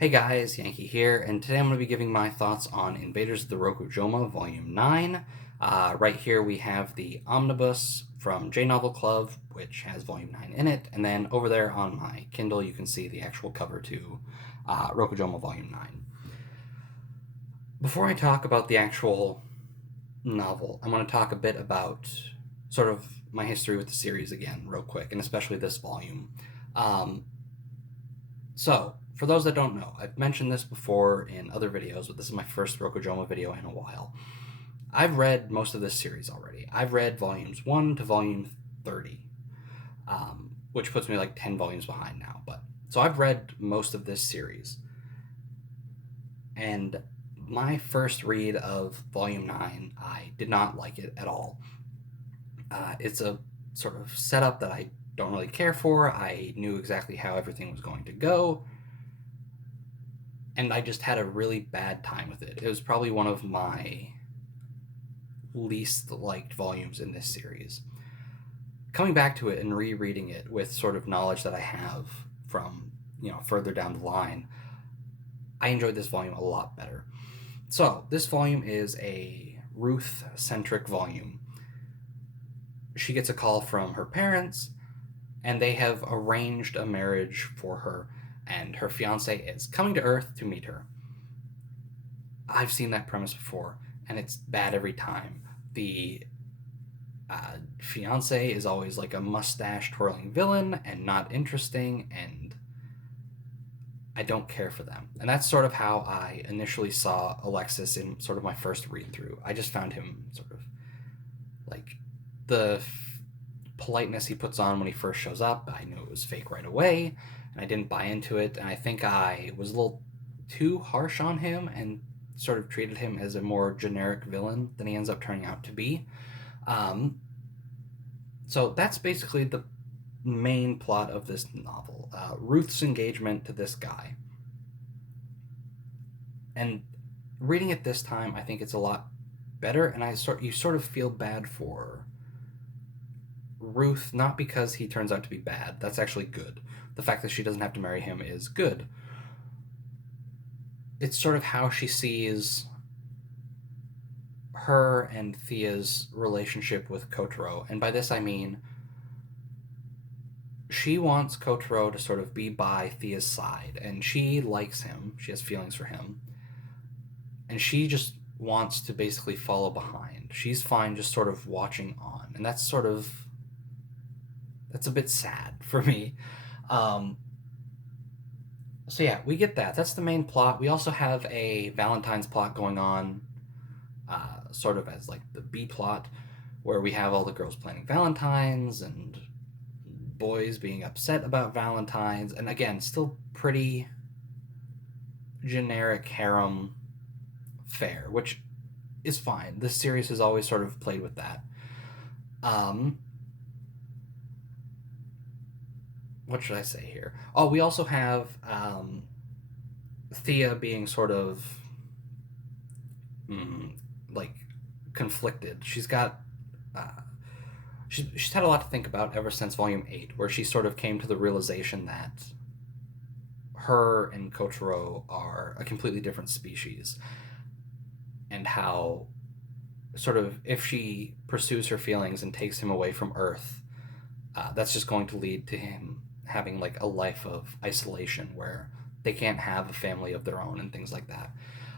Hey guys, Yankee here, and today I'm going to be giving my thoughts on Invaders of the Rokujouma Volume 9. Right here we have the omnibus from J Novel Club, which has Volume 9 in it, and then over there on my Kindle you can see the actual cover to Rokujouma Volume 9. Before I talk about the actual novel, I want to talk a bit about sort of my history with the series again, real quick, and especially this volume. Um, So, for those that don't know, I've mentioned this before in other videos, but this is my first Rokujouma video in a while. I've read most of this series already. I've read volumes 1 to volume 30, which puts me like 10 volumes behind now. But so I've read most of this series. And my first read of volume 9, I did not like it at all. It's a sort of setup that I don't really care for. I knew exactly how everything was going to go, and I just had a really bad time with it. It was probably one of my least liked volumes in this series. Coming back to it and rereading it with sort of knowledge that I have from, further down the line, I enjoyed this volume a lot better. So, this volume is a Ruth-centric volume. She gets a call from her parents, and they have arranged a marriage for her, and her fiance is coming to Earth to meet her. I've seen that premise before, and it's bad every time. The fiance is always like a mustache twirling villain and not interesting, and I don't care for them. And that's sort of how I initially saw Alexis in sort of my first read through. I just found him sort of like the politeness he puts on when he first shows up. I knew it was fake right away, and I didn't buy into it. And I think I was a little too harsh on him and sort of treated him as a more generic villain than he ends up turning out to be. So that's basically the main plot of this novel. Ruth's engagement to this guy. And reading it this time, I think it's a lot better, and you sort of feel bad for Ruth, not because he turns out to be bad. That's actually good. The fact that she doesn't have to marry him is good. It's sort of how she sees her and Thea's relationship with Kotaro. And by this I mean she wants Kotaro to sort of be by Thea's side, and she likes him. She has feelings for him. And she just wants to basically follow behind. She's fine just sort of watching on. And that's a bit sad for me. So yeah, we get that. That's the main plot. We also have a Valentine's plot going on, sort of as like the B plot, where we have all the girls planning Valentines and boys being upset about Valentines, and again, still pretty generic harem fare, which is fine. This series has always sort of played with that. What should I say here? Oh, we also have Thea being sort of like conflicted. She's had a lot to think about ever since Volume 8, where she sort of came to the realization that her and Kotaro are a completely different species, and how sort of if she pursues her feelings and takes him away from Earth, that's just going to lead to him having like a life of isolation where they can't have a family of their own and things like that.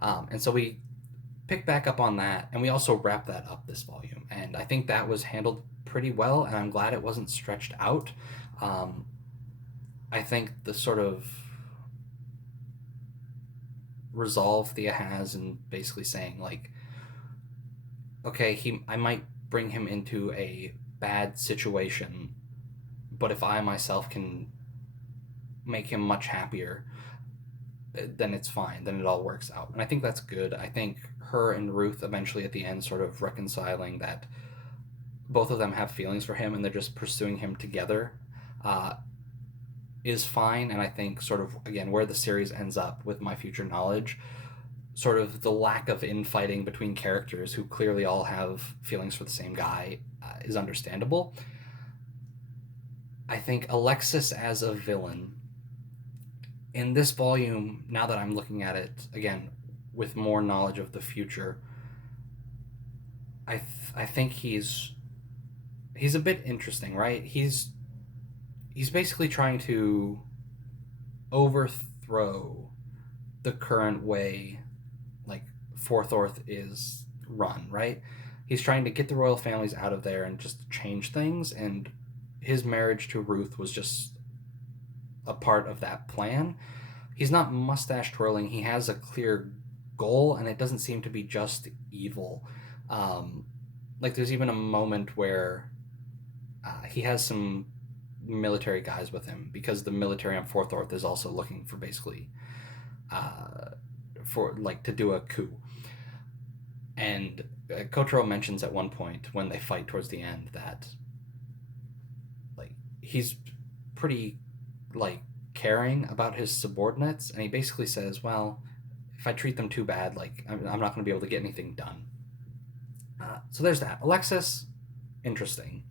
And so we pick back up on that, and we also wrap that up this volume. And I think that was handled pretty well, and I'm glad it wasn't stretched out. I think the sort of resolve Thea has in basically saying like, okay, I might bring him into a bad situation, but if I myself can make him much happier, then it's fine. Then it all works out. And I think that's good. I think her and Ruth eventually at the end sort of reconciling that both of them have feelings for him and they're just pursuing him together is fine. And I think sort of, again, where the series ends up with my future knowledge, sort of the lack of infighting between characters who clearly all have feelings for the same guy is understandable. I think Alexis as a villain in this volume, now that I'm looking at it again with more knowledge of the future, I think he's a bit interesting, right? He's basically trying to overthrow the current way, like, Forthorth is run, right? He's trying to get the royal families out of there and just change things, and his marriage to Ruth was just a part of that plan. He's not mustache twirling. He has a clear goal, and it doesn't seem to be just evil. Um, like, there's even a moment where he has some military guys with him because the military on Forthorth is also looking for basically uh, for like to do a coup. And Kotaro mentions at one point when they fight towards the end that like he's pretty like caring about his subordinates, and he basically says, "Well, if I treat them too bad, like I'm not going to be able to get anything done." So there's that. Alexis, interesting,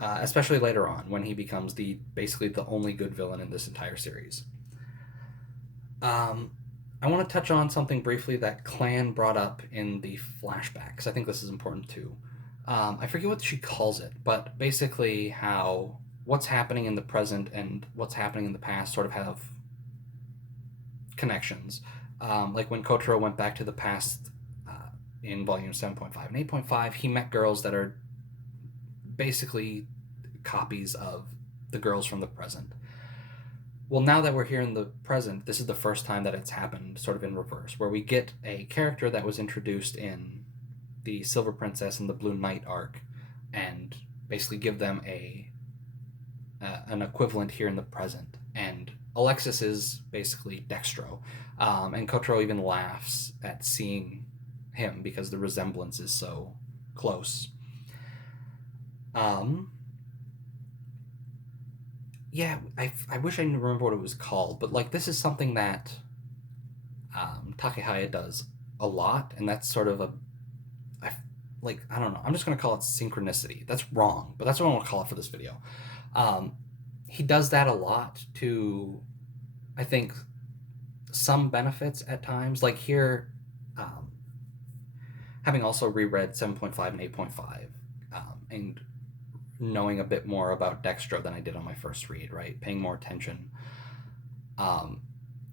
especially later on when he becomes the basically the only good villain in this entire series. Um, I want to touch on something briefly that Clan brought up in the flashbacks. I think this is important too. I forget what she calls it, but basically how what's happening in the present and what's happening in the past sort of have connections. Like when Kotaro went back to the past in volume 7.5 and 8.5, he met girls that are basically copies of the girls from the present. Well, now that we're here in the present, this is the first time that it's happened sort of in reverse, where we get a character that was introduced in the Silver Princess and the Blue Knight arc and basically give them an equivalent here in the present. And Alexis is basically Dextro. And Kotaro even laughs at seeing him because the resemblance is so close. Yeah, I wish I knew remember what it was called, but like this is something that Takehaya does a lot, and that's sort of I, I don't know. I'm just gonna call it synchronicity. That's wrong, but that's what I want to call it for this video. Um, he does that a lot to, I think, some benefits at times. Like here, having also reread 7.5 and 8.5, and knowing a bit more about Dextro than I did on my first read, right? Paying more attention.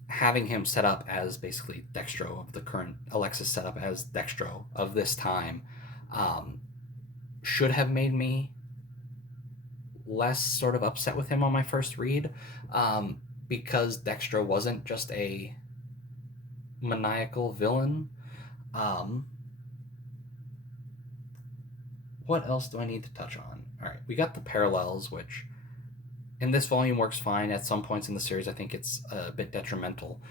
Having him set up as basically Dextro of the current, Alexis set up as Dextro of this time, should have made me less sort of upset with him on my first read, because Dextro wasn't just a maniacal villain. What else do I need to touch on? All right, we got the parallels, which in this volume works fine. At some points in the series, I think it's a bit detrimental.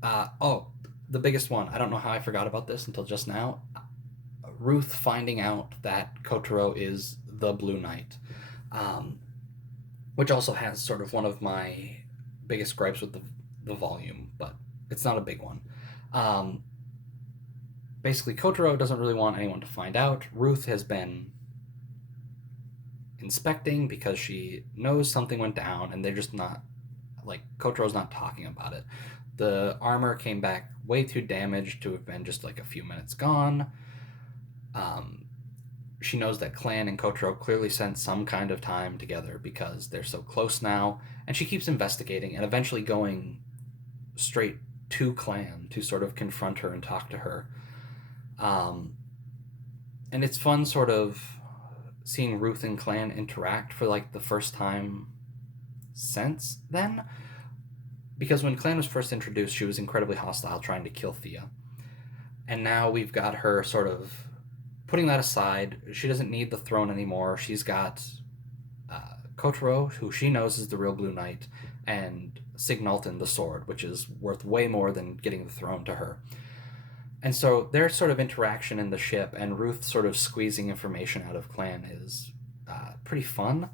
The biggest one. I don't know how I forgot about this until just now. Ruth finding out that Kotaro is the Blue Knight, which also has sort of one of my biggest gripes with the volume, but it's not a big one. Basically, Kotaro doesn't really want anyone to find out. Ruth has been inspecting because she knows something went down, and they're just not, like, Kotaro's not talking about it. The armor came back way too damaged to have been just like a few minutes gone. She knows that Clan and Kotaro clearly spent some kind of time together because they're so close now, and she keeps investigating and eventually going straight to Clan to sort of confront her and talk to her. And it's fun sort of seeing Ruth and Clan interact for like the first time since then. Because when Clan was first introduced, she was incredibly hostile, trying to kill Thea. And now we've got her sort of putting that aside. She doesn't need the throne anymore. She's got Kotaro, who she knows is the real Blue Knight, and Signalton, the sword, which is worth way more than getting the throne to her. And so their sort of interaction in the ship and Ruth sort of squeezing information out of Clan is pretty fun.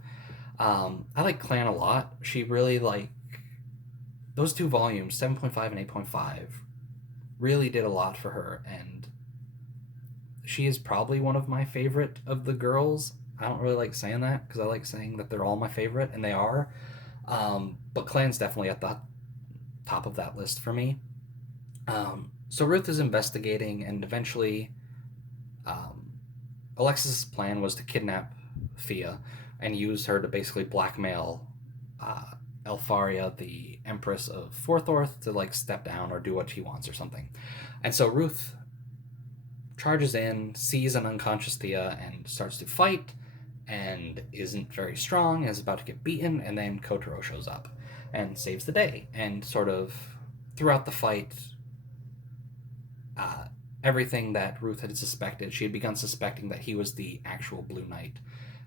I like Clan a lot. She really, like, those two volumes, 7.5 and 8.5, really did a lot for her, and she is probably one of my favorite of the girls. I don't really like saying that because I like saying that they're all my favorite, and they are. But Clan's definitely at the top of that list for me. So Ruth is investigating, and eventually, um, Alexis's plan was to kidnap Thea and use her to basically blackmail uh, Elfaria, the Empress of Forthorth, to like step down or do what she wants or something. And so Ruth charges in, sees an unconscious Thea, and starts to fight, and isn't very strong, and is about to get beaten, and then Kotaro shows up and saves the day. And sort of throughout the fight, uh, everything that Ruth had suspected, she had begun suspecting that he was the actual Blue Knight,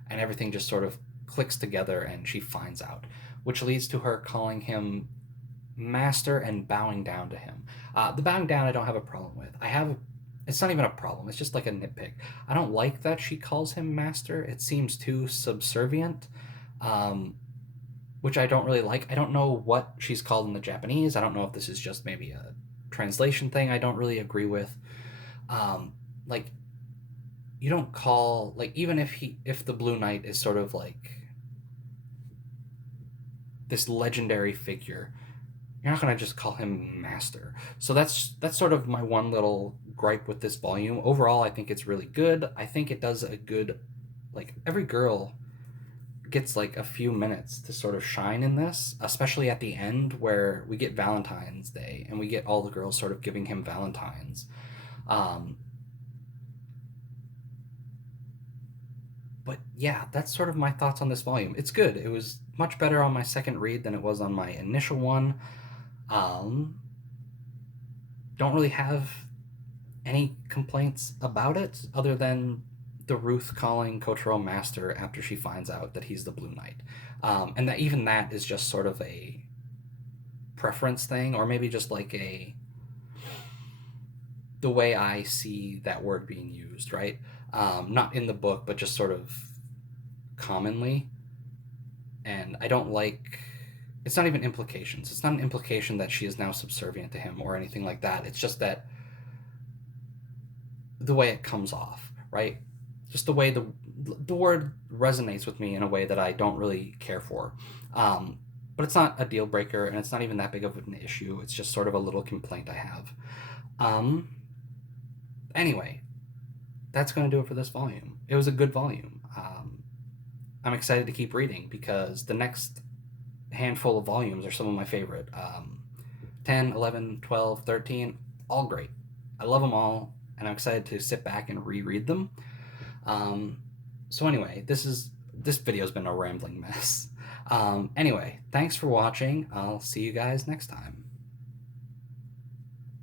and everything just sort of clicks together, and she finds out, which leads to her calling him master and bowing down to him. The bowing down I don't have a problem with. It's not even a problem. It's just like a nitpick. I don't like that she calls him master. It seems too subservient, um, which I don't really like. I don't know what she's called in the Japanese. I don't know if this is just maybe a translation thing I don't really agree with. Um, like you don't call, like, even if the Blue Knight is sort of like this legendary figure, you're not going to just call him master. So that's sort of my one little gripe with this volume. Overall, I think it's really good. I think it does a good, like, every girl gets like a few minutes to sort of shine in this, especially at the end where we get Valentine's Day and we get all the girls sort of giving him Valentines. Um, but yeah, that's sort of my thoughts on this volume. It's good. It was much better on my second read than it was on my initial one. Um, don't really have any complaints about it other than the Ruth calling Kotaro master after she finds out that he's the Blue Knight. And that even that is just sort of a preference thing, or maybe just like the way I see that word being used, right? Not in the book, but just sort of commonly. And I don't like. It's not even implications. It's not an implication that she is now subservient to him or anything like that. It's just that the way it comes off, right? Just the way the word resonates with me in a way that I don't really care for. But it's not a deal breaker, and it's not even that big of an issue. It's just sort of a little complaint I have. Um, anyway, that's going to do it for this volume. It was a good volume. I'm excited to keep reading because the next handful of volumes are some of my favorite. 10, 11, 12, 13, all great. I love them all, and I'm excited to sit back and reread them. Um, so anyway, this video's been a rambling mess. Anyway, thanks for watching. I'll see you guys next time.